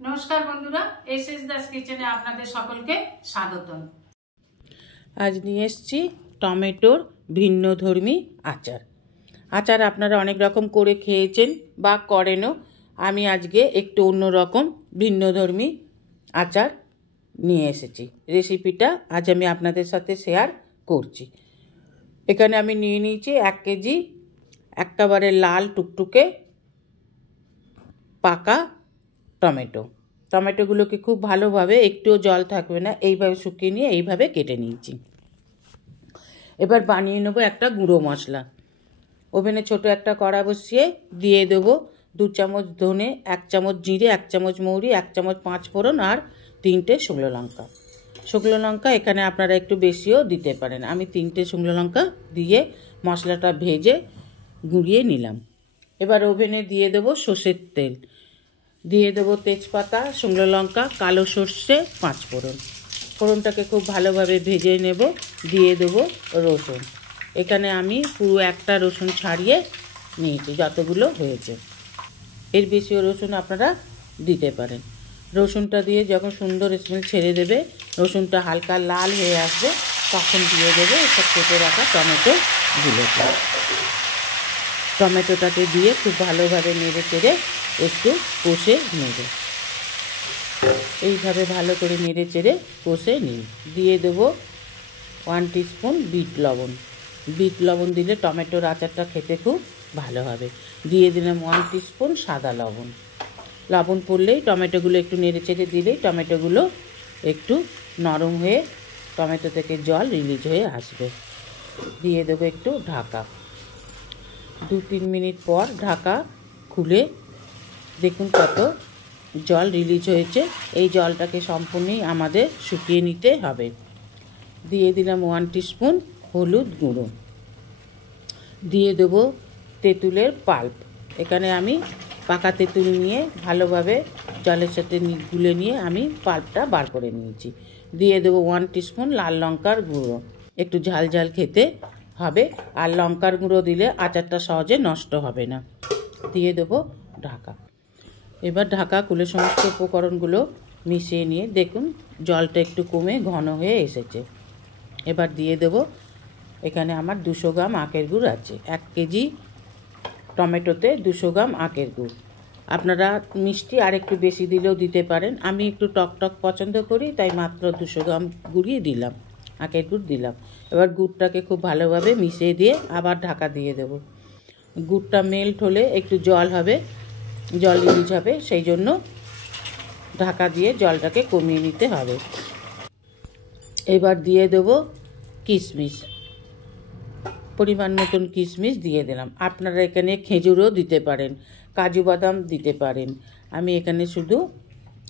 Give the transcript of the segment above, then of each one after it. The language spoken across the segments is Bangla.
নমস্কার বন্ধুরা, এসএস দাস কিচেনে আপনাদের সকলকে স্বাগতম। আজ নিয়ে এসেছি টমেটোর ভিন্নধর্মী আচার। আচার আপনারা অনেক রকম করে খেয়েছেন বা করেনও। আমি আজকে একটু অন্যরকম ভিন্নধর্মী আচার নিয়ে এসেছি। রেসিপিটা আজ আমি আপনাদের সাথে শেয়ার করছি। এখানে আমি নিয়ে নিয়েছি 1 কেজি একেবারে লাল টুকটুকে পাকা টমেটোগুলোকে খুব ভালোভাবে, একটুও জল থাকবে না, এইভাবে শুকিয়ে নিয়ে এইভাবে কেটে নিয়েছি। এবার বানিয়ে নেবো একটা গুঁড়ো মশলা। ওভেনে ছোট একটা কড়া বসিয়ে দিয়ে দেবো 2 চামচ ধনে, 1 চামচ জিরে, 1 চামচ মৌরি, 1 চামচ 5 ফোড়ন আর 3টে শুকনো লঙ্কা। শুকনো লঙ্কা এখানে আপনারা একটু বেশিও দিতে পারেন। আমি 3টে শুকনো লঙ্কা দিয়ে মশলাটা ভেজে গুঁড়িয়ে নিলাম। এবার ওভেনে দিয়ে দেবো সর্ষের তেল, দিয়ে দেবো তেজপাতা, শুকনো লঙ্কা, কালো সর্ষে, 5 ফোড়ন। ফোড়নটাকে খুব ভালোভাবে ভেজে নেব। দিয়ে দেবো রসুন। এখানে আমি পুরো একটা রসুন ছাড়িয়ে নিয়েছি, যতগুলো হয়েছে। এর বেশিও রসুন আপনারা দিতে পারেন। রসুনটা দিয়ে যখন সুন্দর স্মেল ছেড়ে দেবে, রসুনটা হালকা লাল হয়ে আসবে, তখন দিয়ে দেবো একটা কেটে রাখা টমেটোগুলোকে। টমেটোটাকে দিয়ে খুব ভালোভাবে নেড়ে চেড়ে একটু কষে নেব। এইভাবে ভালো করে নেড়ে চেড়ে কষে নিই। দিয়ে দেবো 1 টিস্পুন বিট লবণ দিলে টমেটোর আচারটা খেতে খুব ভালো হবে। দিয়ে দিলাম 1 টিস্পুন সাদা লবণ পড়লেই টমেটোগুলো একটু নেড়ে চেড়ে দিলেই টমেটোগুলো একটু নরম হয়ে টমেটো থেকে জল রিলিজ হয়ে আসবে। দিয়ে দেবো একটু ঢাকা। 2-3 মিনিট পর ঢাকা খুলে দেখুন কত জল রিলিজ হয়েছে। এই জলটাকে সম্পূর্ণই আমাদের শুকিয়ে নিতে হবে। দিয়ে দিলাম 1 টিস্পুন হলুদ গুঁড়ো। দিয়ে দেবো তেঁতুলের পাল্প। এখানে আমি পাকা তেঁতুল নিয়ে ভালোভাবে জলের সাথে গুলে নিয়ে আমি পাল্পটা বার করে নিয়েছি। দিয়ে দেবো 1 টিস্পুন লাল লঙ্কার গুঁড়ো। একটু ঝাল ঝাল খেতে হবে, আর লঙ্কার গুঁড়ো দিলে আচারটা সহজে নষ্ট হবে না। দিয়ে দেবো ঢাকা। এবার ঢাকা খুলে সমস্ত উপকরণগুলো মিশিয়ে নিয়ে দেখুন জলটা একটু কমে ঘন হয়ে এসেছে। এবার দিয়ে দেবো, এখানে আমার 200 গ্রাম আখের গুড় আছে। 1 কেজি টমেটোতে 200 গ্রাম আখের গুড়। আপনারা মিষ্টি আর একটু বেশি দিলেও দিতে পারেন। আমি একটু টক পছন্দ করি, তাই মাত্র 200 গ্রাম গুঁড়িয়ে দিলাম, আখের গুড় দিলাম। এবার গুড়টাকে খুব ভালোভাবে মিশিয়ে দিয়ে আবার ঢাকা দিয়ে দেবো। গুড়টা মেল্ট হলে একটু জল রিলিজ হবে, সেই জন্য ঢাকা দিয়ে জলটাকে কমিয়ে নিতে হবে। এবার দিয়ে দেবো কিশমিশ, পরিমাণ মতন কিশমিশ দিয়ে দিলাম। আপনারা এখানে খেজুরও দিতে পারেন, কাজু বাদাম দিতে পারেন। আমি এখানে শুধু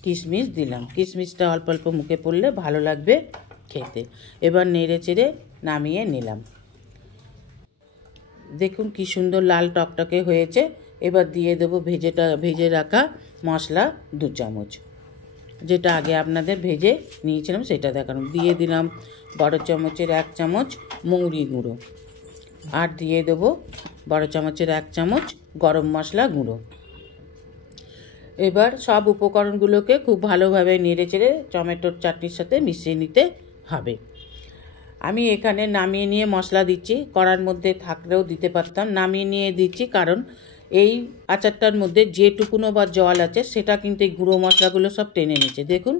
কিশমিশ দিলাম। কিশমিশটা অল্প অল্প মুখে পড়লে ভালো লাগবে খেতে। এবার নেড়ে চেড়ে নামিয়ে নিলাম। দেখুন কি সুন্দর লাল টকটকে হয়েছে। এবার দিয়ে দেবো ভেজে রাখা মশলা 2 চামচ, যেটা আগে আপনাদের ভেজে নিয়েছিলাম সেটা দেখানো। দিয়ে দিলাম বড় চামচের 1 চামচ মৌরি গুঁড়ো, আর দিয়ে দেবো বড় চামচের 1 চামচ গরম মশলা গুঁড়ো। এবার সব উপকরণগুলোকে খুব ভালোভাবে নেড়ে চেড়ে টমেটোর চাটনির সাথে মিশিয়ে নিতে হবে। আমি এখানে নামিয়ে নিয়ে মশলা দিচ্ছি, কড়ার মধ্যে থাকলেও দিতে পারতাম, নামিয়ে নিয়ে দিচ্ছি কারণ এই আচারটার মধ্যে যেটুকুনো বা জল আছে সেটা কিন্তু এই গুঁড়ো মশলাগুলো সব টেনে নিচ্ছে। দেখুন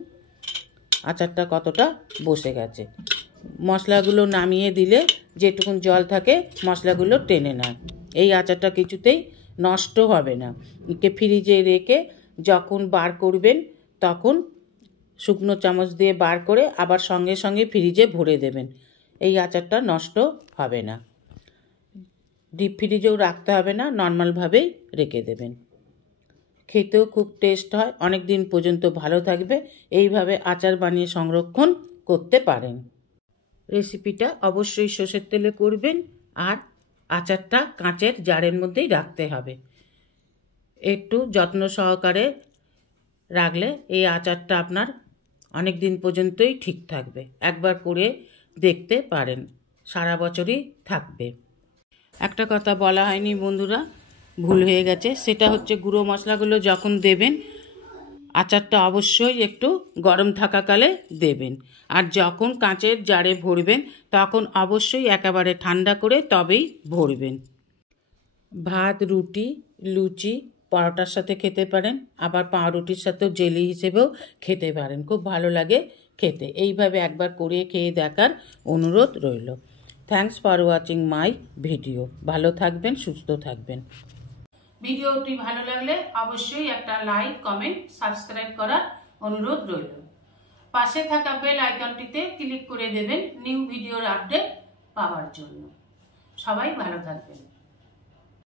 আচারটা কতটা বসে গেছে। মশলাগুলো নামিয়ে দিলে যেটুকুন জল থাকে মশলাগুলো টেনে নেয়। এই আচারটা কিছুতেই নষ্ট হবে না। একে ফ্রিজে রেখে যখন বার করবেন তখন শুকনো চামচ দিয়ে বার করে আবার সঙ্গে সঙ্গে ফ্রিজে ভরে দেবেন। এই আচারটা নষ্ট হবে না। ডিপ ফ্রিজেও রাখতে হবে না, নর্মালভাবেই রেখে দেবেন। খেতেও খুব টেস্ট হয়, অনেক দিন পর্যন্ত ভালো থাকবে। এইভাবে আচার বানিয়ে সংরক্ষণ করতে পারেন। রেসিপিটা অবশ্যই সর্ষের তেলে করবেন, আর আচারটা কাঁচের জারের মধ্যেই রাখতে হবে। একটু যত্ন সহকারে রাখলে এই আচারটা আপনার অনেক দিন পর্যন্তই ঠিক থাকবে। একবার করে দেখতে পারেন, সারা বছরই থাকবে। একটা কথা বলা হয়নি বন্ধুরা, ভুল হয়ে গেছে, সেটা হচ্ছে গুঁড়ো মশলাগুলো যখন দেবেন আচারটা অবশ্যই একটু গরম থাকাকালে দেবেন। আর যখন কাঁচের জারে ভরবেন তখন অবশ্যই একেবারে ঠান্ডা করে তবেই ভরবেন। ভাত, রুটি, লুচি, পরোটার সাথে খেতে পারেন, আবার পাউরুটির সাথেও জেলি হিসেবেও খেতে পারেন। খুব ভালো লাগে খেতে। এইভাবে একবার করে খেয়ে দেখার অনুরোধ রইল। Thanks for watching my video. ভালো থাকবেন, সুস্থ থাকবেন। ভিডিওটি ভালো লাগলে অবশ্যই একটা লাইক, কমেন্ট, সাবস্ক্রাইব করার অনুরোধ রইল। পাশে থাকা বেল আইকনটিতে ক্লিক করে দেবেন নিউ ভিডিওর আপডেট পাওয়ার জন্য। সবাই ভালো থাকবেন।